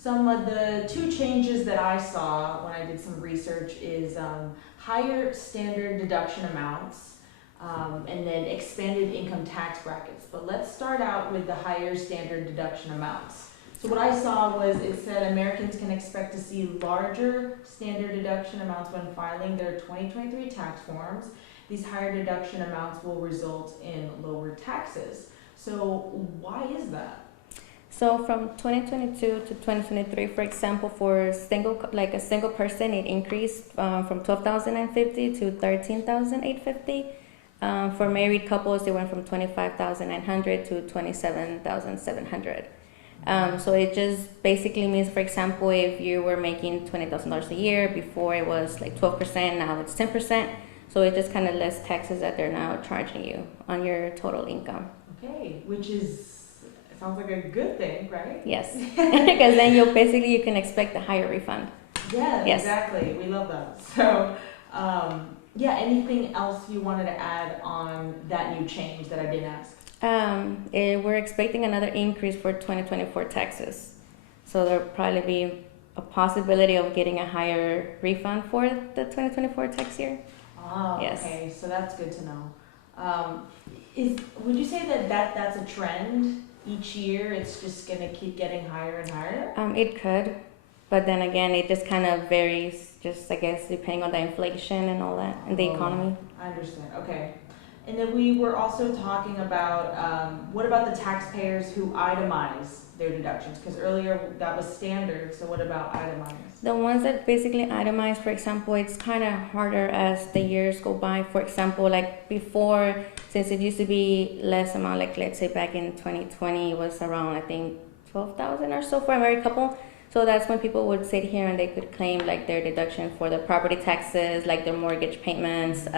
Some of the two changes that I saw when I did some research is higher standard deduction amounts and then expanded income tax brackets. But let's start out with the higher standard deduction amounts. So what I saw was it said Americans can expect to see larger standard deduction amounts when filing their 2023 tax forms. These higher deduction amounts will result in lower taxes. So why is that? So from 2022 to 2023, for example, for a single person, it increased from 12,050 to 13,850. For married couples, it went from 25,900 to 27,700. So it just basically means, for example, if you were making $20,000 a year, before it was like 12%, now it's 10%. So it's just kind of less taxes that they're now charging you on your total income. Okay, which sounds like a good thing, right? Yes, because then you can expect a higher refund. Yeah, yes. Exactly. We love that. So, anything else you wanted to add on that new change that I didn't ask? We're expecting another increase for 2024 taxes. So there'll probably be a possibility of getting a higher refund for the 2024 tax year. Oh, yes. Okay. So that's good to know. Would you say that's a trend each year? It's just going to keep getting higher and higher? It could. But then again, it just kind of varies, just I guess, depending on the inflation and all that, and the economy. I understand. Okay. And then we were also talking about what about the taxpayers who itemize their deductions? Because earlier that was standard. So what about itemized? The ones that basically itemize, for example, it's kind of harder as the years go by. For example, like before, since it used to be less amount, like let's say back in 2020, it was around, I think, 12,000 or so for a married couple. So that's when people would sit here and they could claim like their deduction for the property taxes, like their mortgage payments,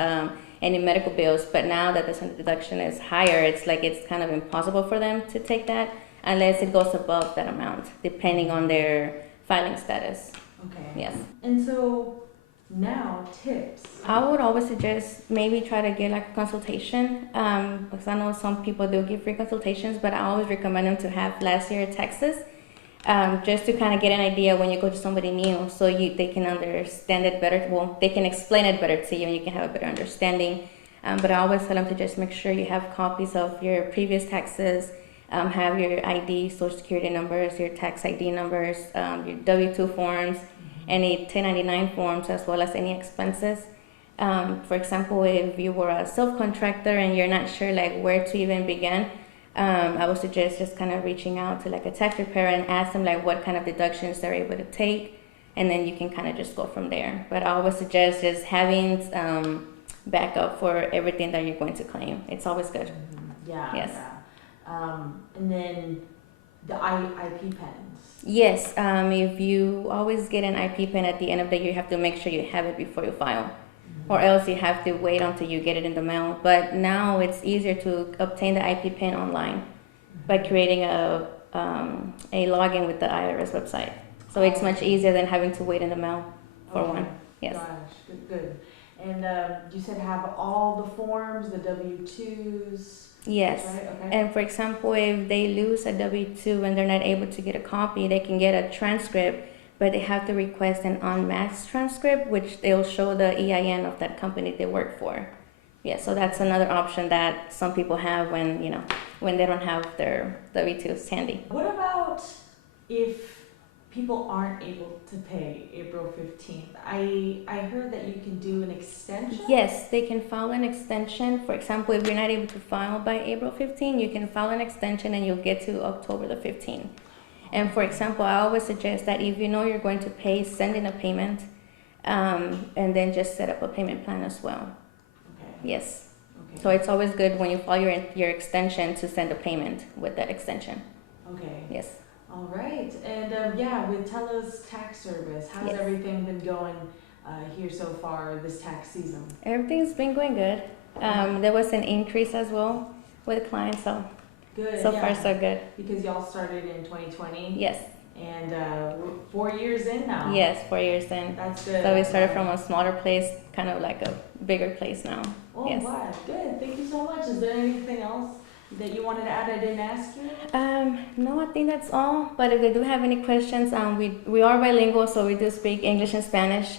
any medical bills. But now that the deduction is higher, it's kind of impossible for them to take that unless it goes above that amount, depending on their filing status. Okay. Yes. And so now tips. I would always suggest maybe try to get like a consultation, because I know some people do give free consultations, but I always recommend them to have last year taxes. Just to kind of get an idea when you go to somebody new, so they can understand it better. Well, they can explain it better to you, and you can have a better understanding. But I always tell them to just make sure you have copies of your previous taxes, have your ID, social security numbers, your tax ID numbers, your W-2 forms, any 1099 forms, as well as any expenses. For example, if you were a self-contractor and you're not sure like where to even begin, I would suggest just kind of reaching out to like a tax preparer and ask them like what kind of deductions they're able to take, and then you can kind of just go from there. But I always suggest just having backup for everything that you're going to claim. It's always good. Yeah. Yes. Yeah. And then the IP pens. Yes. If you always get an IP pen at the end of the year, you have to make sure you have it before you file. Or else you have to wait until you get it in the mail. But now it's easier to obtain the IP PIN online by creating a login with the IRS website. So it's much easier than having to wait in the mail for one. Yes. Gosh, good. And you said have all the forms, the W-2s. Yes. Right? Okay. And for example, if they lose a W-2 and they're not able to get a copy, they can get a transcript. But they have to request an unmatched transcript, which they'll show the EIN of that company they work for. Yeah, so that's another option that some people have when they don't have their W-2s handy. What about if people aren't able to pay April 15th? I heard that you can do an extension? Yes, they can file an extension. For example, if you're not able to file by April 15th, you can file an extension and you'll get to October the 15th. And for example, I always suggest that if you know you're going to pay, send in a payment, and then just set up a payment plan as well. Okay. Yes. Okay. So it's always good when you file your extension to send a payment with that extension. Okay. Yes. All right. And with Tellos Tax Service, how's Yes. everything been going here so far this tax season? Everything's been going good. There was an increase as well with clients, so Good. so far so good. Because y'all started in 2020. Yes. And we're 4 years in now. Yes, 4 years in. That's good. So we started from a smaller place, kind of like a bigger place now. Oh, yes. wow. Good. Thank you so much. Is there anything else that you wanted to add I didn't ask you? No, I think that's all. But if they do have any questions, we are bilingual, so we do speak English and Spanish.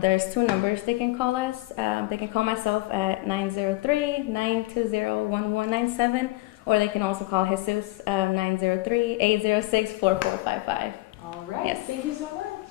There's two numbers they can call us. They can call myself at 903-920-1197, or they can also call Jesus 903-806-4455. All right. Yes. Thank you so much.